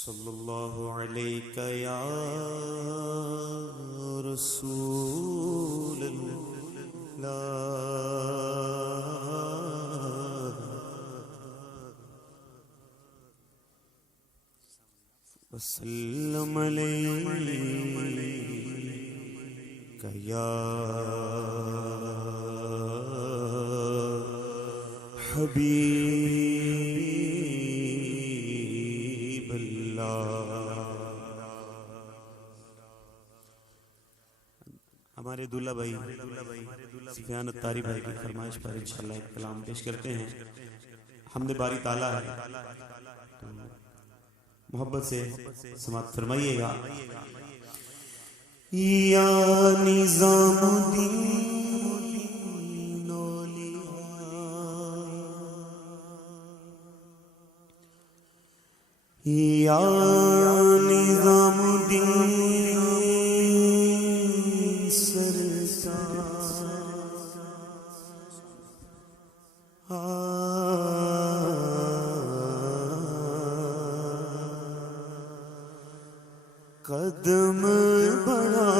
صلی اللہ علیہ یا رسول اللہ وسلم علیہ یا حبیب ہمارے دولہ بھائی سفیان الطاری بھائی کی فرمائش پر انشاءاللہ ایک کلام پیش کرتے ہیں. حمد باری تعالیٰ ہے تو محبت سے سماعت فرمائیے گا. یا نظام الدین اولیاء یا نظام الدین قدم بڑھا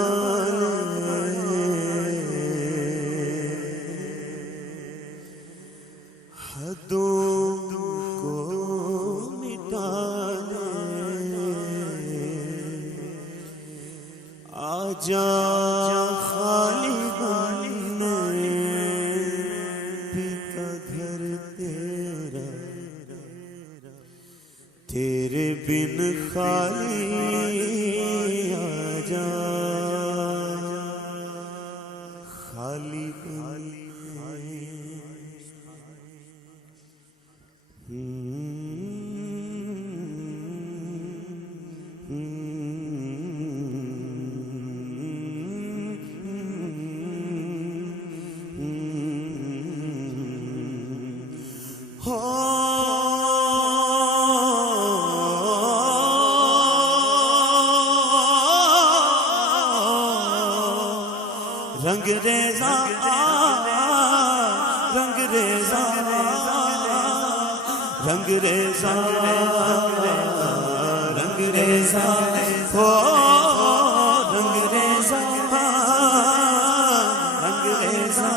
حدوں کو مٹا آجا خالق پتا گھر تیرا تیرے بن خالی آجا خالی رنگ ریزا رنگ ریزا رنگ ریزا رنگ ریزا ہو رنگ ریزا رنگ ریزا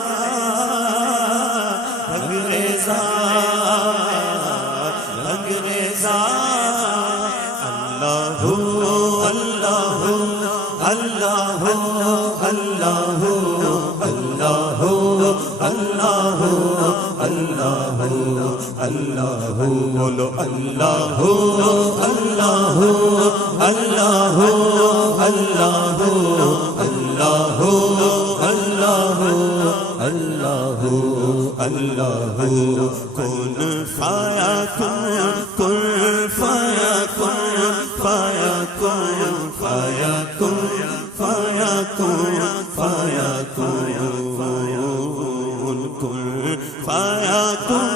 رنگ ریزا رنگ ریزا اللہ اللہ اللہ اللہ اللہ اللہ اللہ اللہ بولو اللہ اللہ اللہ اللہ اللہ اللہ اللہ کن فایا کن فایا کن فایا کن فایا کن فایا کن فایا کن فایا کن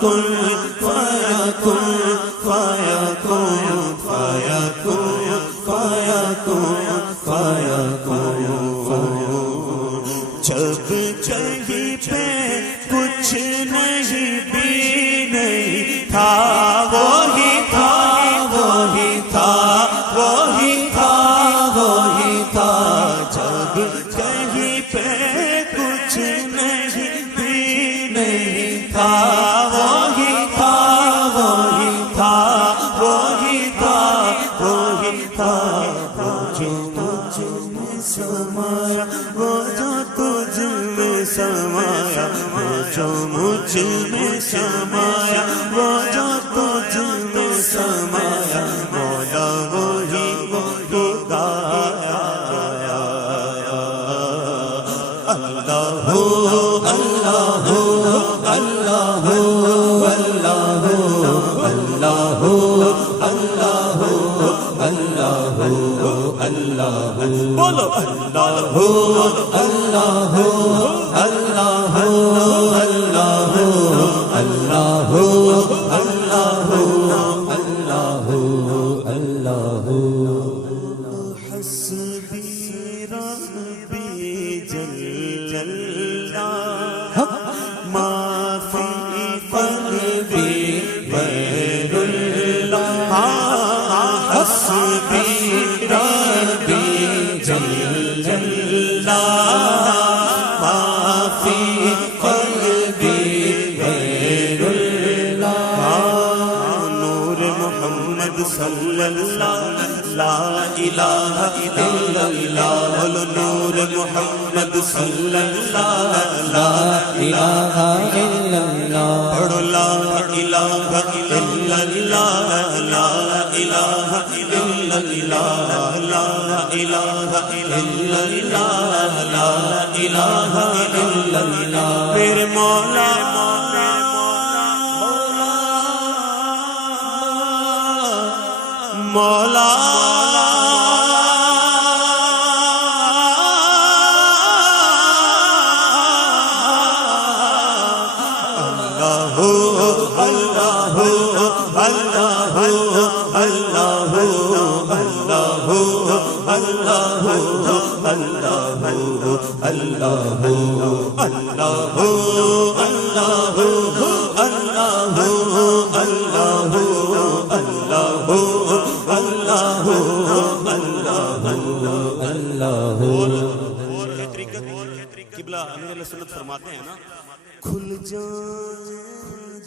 کن فایا کن فایا کن فایا کن فایا کن فایا کن جب کہیں پہ کچھ نہیں بھی نہیں تھا وہی تھا وہی تھا وہی تھا وہی تھا جب کہیں پہ کچھ نہیں بھی نہیں تھا وہی تھا وہی تھا وہی تھا وہی تھا وہ جو تجھ میں سمایا وہ جو تجھ میں سمایا وہ جو مجھ میں سمایا وہ جو تجھ میں سمایا مولا وہی خدایا اللہ اللہ اللہ اللہ اللہ اللہ اللہ اللہ بولو اللہ اللہ اللہ اللہ اللہ اللہ اللہ حسبی ربی جل اللہ ما فی قلبی غیر اللہ حسبی ربی جل اللہ ما فی قلبی غیر اللہ نور محمد صلی اللہ لا الہ الا اللہ نور محمد صلی اللہ لا الہ الا اللہ پڑھو لا الہ الا اللہ لا الہ الا اللہ لا الہ الا اللہ لا الہ الا اللہ میرے مولا مولا قبلہ امیر علیہ سنت فرماتے ہیں نا کھل جائیں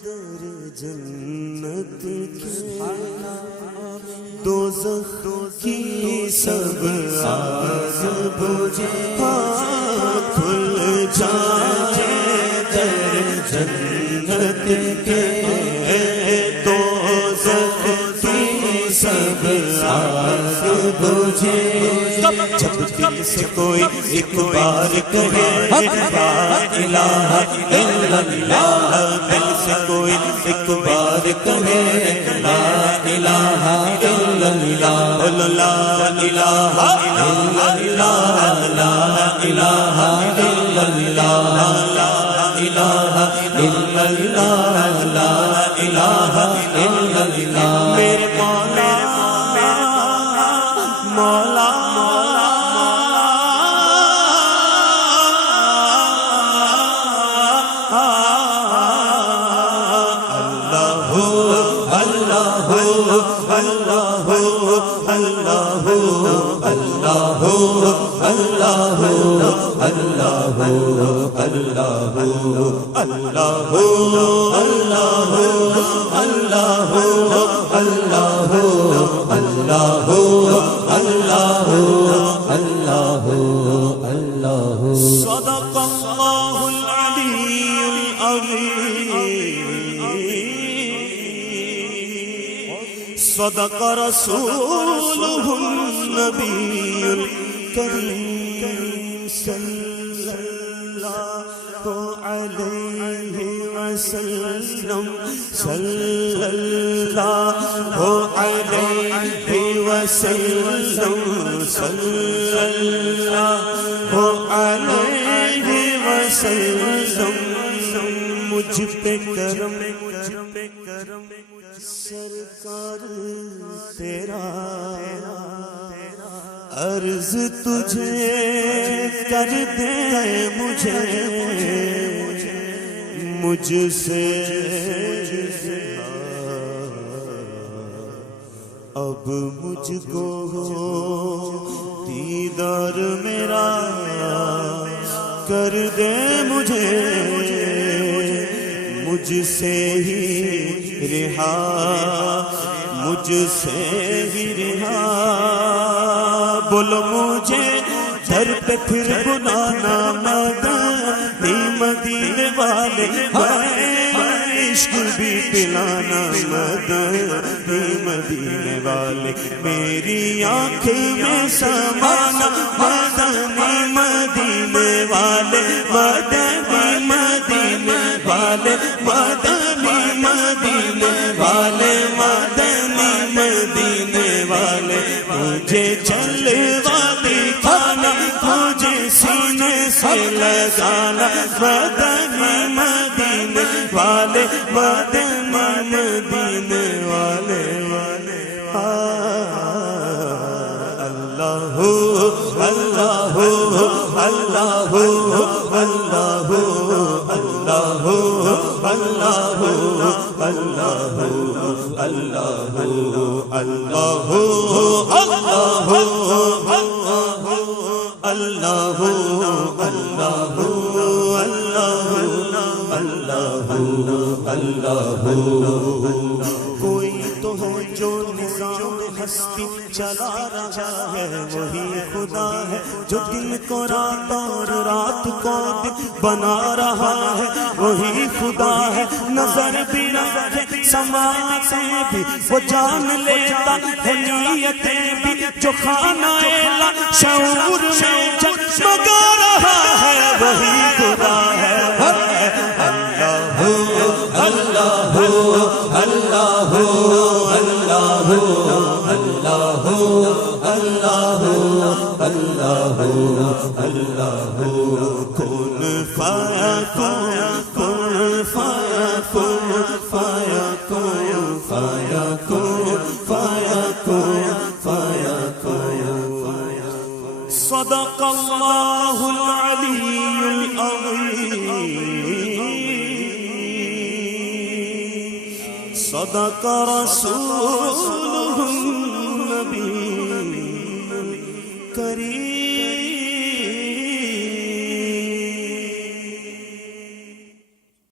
در جنت کے دوزخ کی سب آگ بجھے کھل جائیں در جنت کے دوزخ کی سب آگ بجھے جب دل سے کوئی ایک بار کہے لا الہ الا اللہ دل سے کوئی ایک بار کہے لا الہ الا اللہ لا الہ الا اللہ لا الہ الا اللہ لا الہ الا اللہ لا الہ الا اللہ میرے مولا مولا صدق اللہ العلی العظیم صدق رسولہ النبی الکریم صلی اللہ علیہ وسلم صلی اللہ علیہ وسلم صلی اللہ علیہ وسلم مجھ پہ کرم سرکار تیرا عرض تجھے کر دے مجھ سے اب مجھ کو دیدار میرا کر دے مجھ سے ہی رہا مجھ سے ہی رہا بولو مجھے در پہ پھر بلانا مدینے والے عشق بھی پلانا مدینے والے میری آنکھ میں سمانا مدینے والے مدینے والے مدینے والے مجھے جلوہ دکھانا مجھے سینے سے لگانا مدینے والے مدینے والے اللہ اللہ اللہ اللہ اللہ اللہ اللہ اللہ اللہ اللہ اللہ کوئی تو ہے جو نظام ہستی چلا رہا ہے وہی خدا ہے جو دن کو رات اور رات کو دن بنا رہا ہے وہی خدا ہے نظر بھی رکھے سماع سے بھی وہ جان لیتا ہے نیتیں بھی جو خانہ لا شعور میں جگمگا رہا ہے وہی خدا ہے اللہ اللہ اللہ اللہ اللہ اللہ اللہ کن فیکون کن فیکون فیکون فیکون فیکون فیکون صدق اللہ العلی العظیم صدق رسوله النبي الكريم